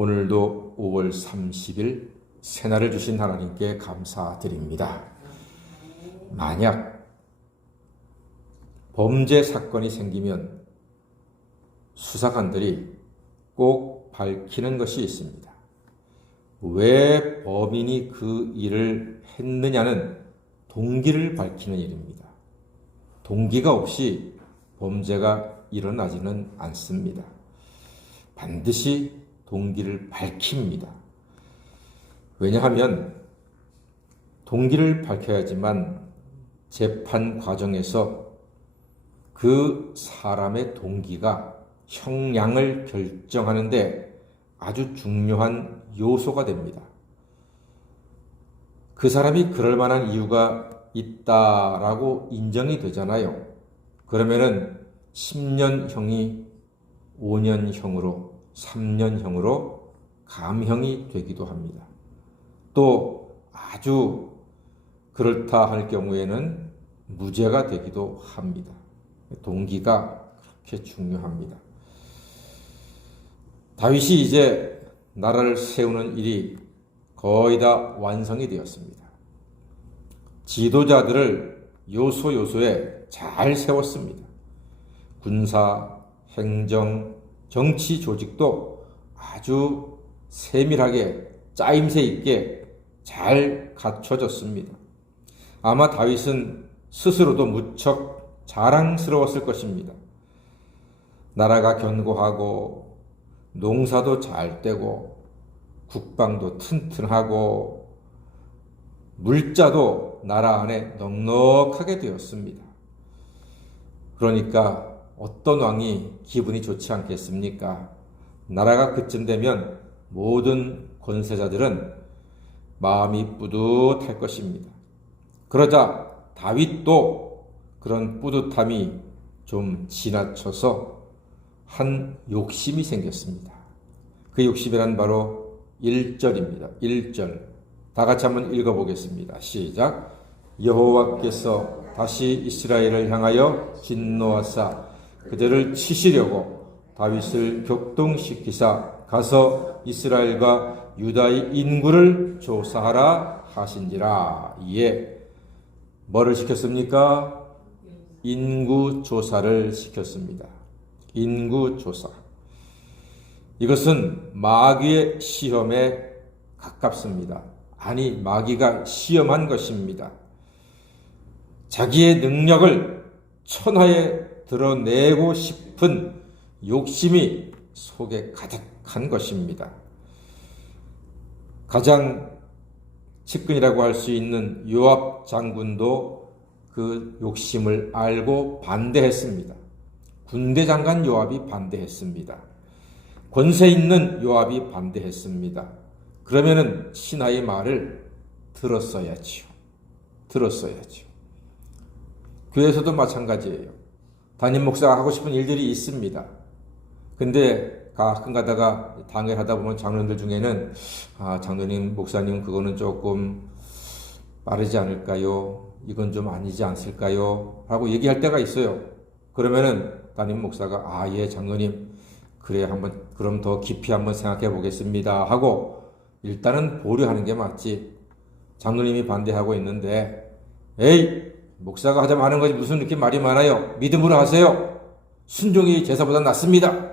오늘도 5월 30일 새날을 주신 하나님께 감사드립니다. 만약 범죄 사건이 생기면 수사관들이 꼭 밝히는 것이 있습니다. 왜 범인이 그 일을 했느냐는 동기를 밝히는 일입니다. 동기가 없이 범죄가 일어나지는 않습니다. 반드시 동기를 밝힙니다. 왜냐하면 동기를 밝혀야지만 재판 과정에서 그 사람의 동기가 형량을 결정하는데 아주 중요한 요소가 됩니다. 그 사람이 그럴 만한 이유가 있다라고 인정이 되잖아요. 그러면은 10년형이 5년형으로 3년형으로 감형이 되기도 합니다. 또 아주 그렇다 할 경우에는 무죄가 되기도 합니다. 동기가 그렇게 중요합니다. 다윗이 이제 나라를 세우는 일이 거의 다 완성이 되었습니다. 지도자들을 요소요소에 잘 세웠습니다. 군사, 행정, 정치 조직도 아주 세밀하게 짜임새 있게 잘 갖춰졌습니다. 아마 다윗은 스스로도 무척 자랑스러웠을 것입니다. 나라가 견고하고 농사도 잘 되고 국방도 튼튼하고 물자도 나라 안에 넉넉하게 되었습니다. 그러니까 어떤 왕이 기분이 좋지 않겠습니까? 나라가 그쯤 되면 모든 권세자들은 마음이 뿌듯할 것입니다. 그러자 다윗도 그런 뿌듯함이 좀 지나쳐서 한 욕심이 생겼습니다. 그 욕심이란 바로 1절입니다. 1절. 다 같이 한번 읽어보겠습니다. 시작. 여호와께서 다시 이스라엘을 향하여 진노하사 그들을 치시려고 다윗을 격동시키사 가서 이스라엘과 유다의 인구를 조사하라 하신지라. 이에 뭐를 시켰습니까? 인구 조사를 시켰습니다. 인구 조사. 이것은 마귀의 시험에 가깝습니다. 아니, 마귀가 시험한 것입니다. 자기의 능력을 천하에 드러내고 싶은 욕심이 속에 가득한 것입니다. 가장 측근이라고 할 수 있는 요압 장군도 그 욕심을 알고 반대했습니다. 군대 장관 요압이 반대했습니다. 권세 있는 요압이 반대했습니다. 그러면은 신하의 말을 들었어야지요. 교회에서도 마찬가지예요. 담임 목사가 하고 싶은 일들이 있습니다. 근데 가끔 가다가 당회하다 보면 장로님들 중에는 장로님, 목사님 그거는 조금 빠르지 않을까요? 이건 좀 아니지 않을까요? 라고 얘기할 때가 있어요. 그러면은 담임 목사가 예, 장로님 그래 한번 그럼 더 깊이 한번 생각해 보겠습니다 하고 일단은 보류하는 게 맞지. 장로님이 반대하고 있는데 에이, 목사가 하자면 하는 거지 무슨 이렇게 말이 많아요. 믿음으로 하세요. 순종이 제사보다 낫습니다.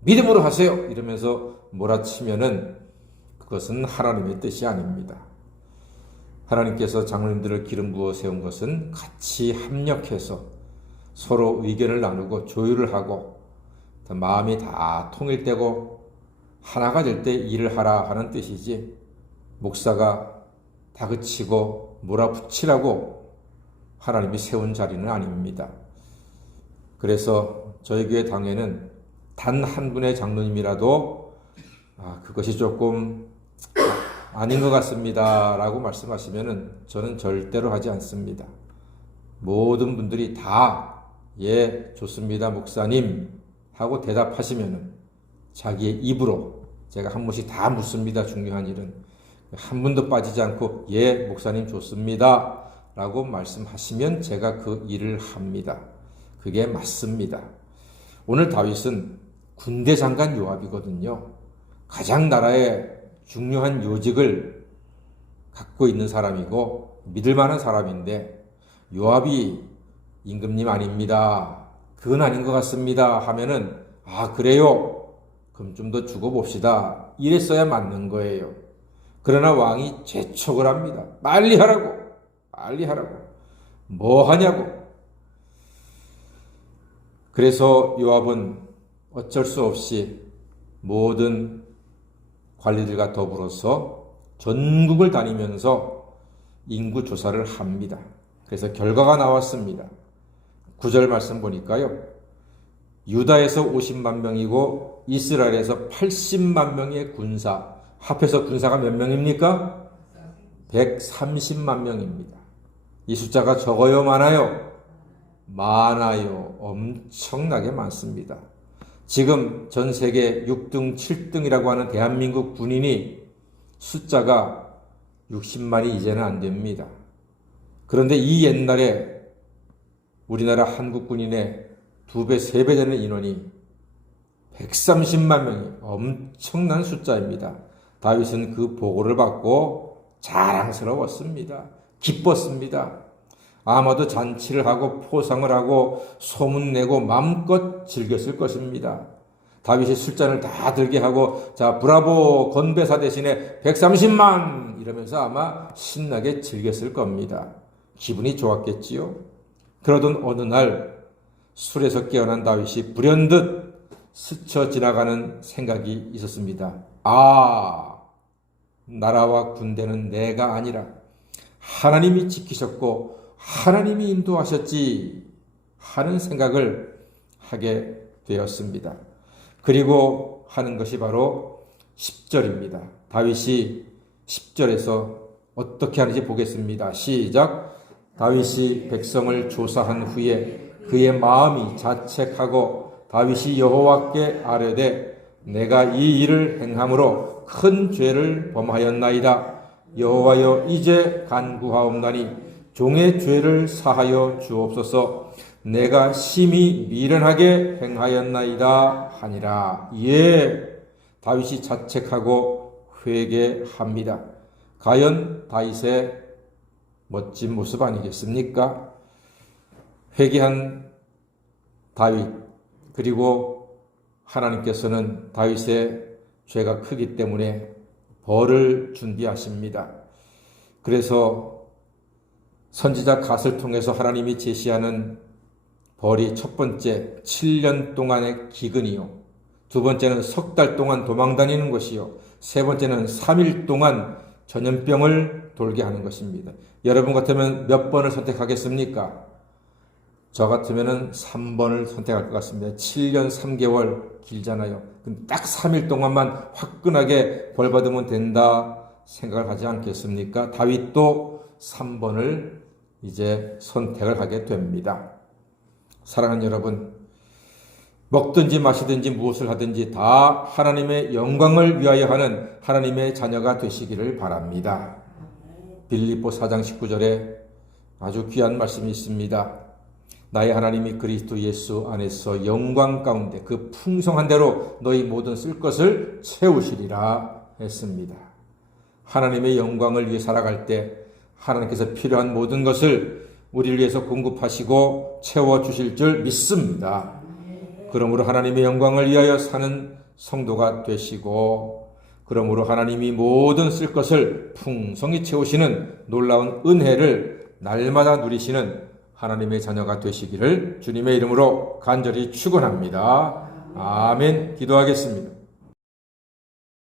믿음으로 하세요. 이러면서 몰아치면은 그것은 하나님의 뜻이 아닙니다. 하나님께서 장로님들을 기름 부어 세운 것은 같이 협력해서 서로 의견을 나누고 조율을 하고 마음이 다 통일되고 하나가 될 때 일을 하라 하는 뜻이지, 목사가 다그치고 몰아붙이라고 하나님이 세운 자리는 아닙니다. 그래서 저희 교회 당회는 단 한 분의 장로님이라도 그것이 조금 아닌 것 같습니다 라고 말씀하시면은 저는 절대로 하지 않습니다. 모든 분들이 다 예, 좋습니다 목사님 하고 대답하시면은 자기의 입으로 제가 한 번씩 다 묻습니다. 중요한 일은 한 분도 빠지지 않고 예, 목사님 좋습니다 라고 말씀하시면 제가 그 일을 합니다. 그게 맞습니다. 오늘 다윗은 군대 장관 요압이거든요. 가장 나라의 중요한 요직을 갖고 있는 사람이고 믿을 만한 사람인데 요압이 임금님 아닙니다. 그건 아닌 것 같습니다. 하면은 그래요. 그럼 좀 더 주고 봅시다. 이랬어야 맞는 거예요. 그러나 왕이 재촉을 합니다. 빨리 하라고. 빨리 하라고. 뭐 하냐고. 그래서 요압은 어쩔 수 없이 모든 관리들과 더불어서 전국을 다니면서 인구 조사를 합니다. 그래서 결과가 나왔습니다. 9절 말씀 보니까요. 유다에서 50만 명이고 이스라엘에서 80만 명의 군사, 합해서 군사가 몇 명입니까? 130만 명입니다. 이 숫자가 적어요, 많아요? 많아요. 엄청나게 많습니다. 지금 전 세계 6등, 7등이라고 하는 대한민국 군인이 숫자가 60만이 이제는 안 됩니다. 그런데 이 옛날에 우리나라 한국 군인의 2배, 3배 되는 인원이 130만 명이 엄청난 숫자입니다. 다윗은 그 보고를 받고 자랑스러웠습니다. 기뻤습니다. 아마도 잔치를 하고 포상을 하고 소문내고 마음껏 즐겼을 것입니다. 다윗이 술잔을 다 들게 하고 자 브라보 건배사 대신에 130만 이러면서 아마 신나게 즐겼을 겁니다. 기분이 좋았겠지요. 그러던 어느 날 술에서 깨어난 다윗이 불현듯 스쳐 지나가는 생각이 있었습니다. 나라와 군대는 내가 아니라 하나님이 지키셨고 하나님이 인도하셨지 하는 생각을 하게 되었습니다. 그리고 하는 것이 바로 10절입니다. 다윗이 10절에서 어떻게 하는지 보겠습니다. 시작. 다윗이 백성을 조사한 후에 그의 마음이 자책하고 다윗이 여호와께 아뢰되 내가 이 일을 행함으로 큰 죄를 범하였나이다. 여호와여 이제 간구하옵나니 종의 죄를 사하여 주옵소서. 내가 심히 미련하게 행하였나이다 하니라. 다윗이 자책하고 회개합니다. 과연 다윗의 멋진 모습 아니겠습니까? 회개한 다윗, 그리고 하나님께서는 다윗의 죄가 크기 때문에 벌을 준비하십니다. 그래서 선지자 갓을 통해서 하나님이 제시하는 벌이 첫 번째 7년 동안의 기근이요, 두 번째는 석 달 동안 도망 다니는 것이요, 세 번째는 3일 동안 전염병을 돌게 하는 것입니다. 여러분 같으면 몇 번을 선택하겠습니까? 저 같으면 3번을 선택할 것 같습니다. 7년 3개월 길잖아요. 딱 3일 동안만 화끈하게 벌 받으면 된다 생각을 하지 않겠습니까? 다윗도 3번을 이제 선택을 하게 됩니다. 사랑하는 여러분, 먹든지 마시든지 무엇을 하든지 다 하나님의 영광을 위하여 하는 하나님의 자녀가 되시기를 바랍니다. 빌립보 4장 19절에 아주 귀한 말씀이 있습니다. 나의 하나님이 그리스도 예수 안에서 영광 가운데 그 풍성한 대로 너희 모든 쓸 것을 채우시리라 했습니다. 하나님의 영광을 위해 살아갈 때 하나님께서 필요한 모든 것을 우리를 위해서 공급하시고 채워주실 줄 믿습니다. 그러므로 하나님의 영광을 위하여 사는 성도가 되시고, 그러므로 하나님이 모든 쓸 것을 풍성히 채우시는 놀라운 은혜를 날마다 누리시는 하나님의 자녀가 되시기를 주님의 이름으로 간절히 축원합니다. 아멘. 기도하겠습니다.